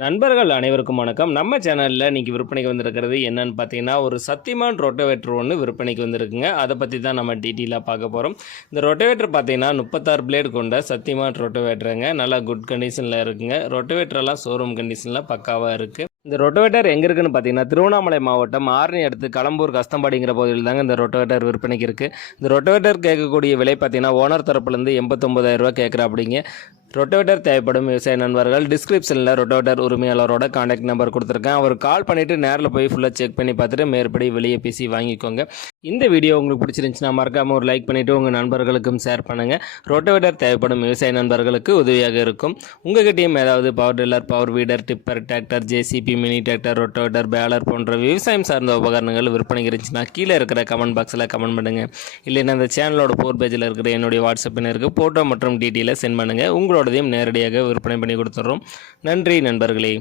நண்பர்கள் அனைவருக்கும் வணக்கம். நம்ம சேனலில் இன்றைக்கி விற்பனைக்கு வந்திருக்கிறது என்னென்னு பார்த்தீங்கன்னா, ஒரு சக்திமான் ரொட்டவேட்டர் ஒன்று விற்பனைக்கு வந்திருக்குங்க. அதை பற்றி தான் நம்ம டீட்டெயிலாக பார்க்க போகிறோம். இந்த ரொட்டவேட்டர் பார்த்தீங்கன்னா 36 பிளேடு கொண்ட சக்திமான் ரொட்டவேட்டருங்க. நல்லா குட் கண்டிஷனில் இருக்குங்க. ரொட்டவேட்டரெல்லாம் ஷோரூம் கண்டிஷனில் பக்காவாக இருக்குது. இந்த ரொட்டவேட்டர் எங்கே இருக்குன்னு பார்த்தீங்கன்னா, திருவண்ணாமலை மாவட்டம் ஆரணி அடுத்து களம்பூர் கஸ்தம்பாடிங்கிற பகுதியில் தாங்க இந்த ரொட்டவேட்டர் விற்பனைக்கு இருக்குது. இந்த ரொட்டவேட்டர் கேட்கக்கூடிய விலை பார்த்தீங்கன்னா, ஓனர் தரப்புலேருந்து 89,000 ரூபா கேட்குறாப்பிடிங்க. ரொட்டவேட்டர் தேவைப்படும் விவசாய நண்பர்கள் டிஸ்கிரிப்ஷனில் ரொட்டவேட்டர் உரிமையாளரோட கான்டாக்ட் நம்பர் கொடுத்துருக்கேன். அவர் கால் பண்ணிவிட்டு நேரில் போய் ஃபுல்லாக செக் பண்ணி பார்த்துட்டு மேற்படி வெளியே பேசி வாங்கிக்கோங்க. இந்த வீடியோ உங்களுக்கு பிடிச்சிருந்துச்சுன்னா மறக்காமல் ஒரு லைக் பண்ணிவிட்டு உங்கள் நண்பர்களுக்கும் ஷேர் பண்ணுங்கள். ரொட்டவேட்டர் தேவைப்படும் விவசாய நண்பர்களுக்கு உதவியாக இருக்கும். உங்கள்கிட்டையும் ஏதாவது power tiller, power வீடர், tipper, tractor, JCB, mini tractor, rotavator, baler போன்ற விவசாயம் சார்ந்த உபகரணங்கள் விற்பனை இருந்துச்சுன்னா கீழே இருக்கிற கமெண்ட் பாக்ஸில் கமெண்ட் பண்ணுங்கள். இல்லைன்னா அந்த சேனலோட 4 பேஜில் இருக்கிற என்னுடைய வாட்ஸ்அப் எண்ணிற்கு ஃபோட்டோ மற்றும் டீட்டெயிலை சென்ட் பண்ணுங்கள். உங்களோடதையும் நேரடியாக விற்பனை பண்ணி கொடுத்துட்றோம். நன்றி நண்பர்களே.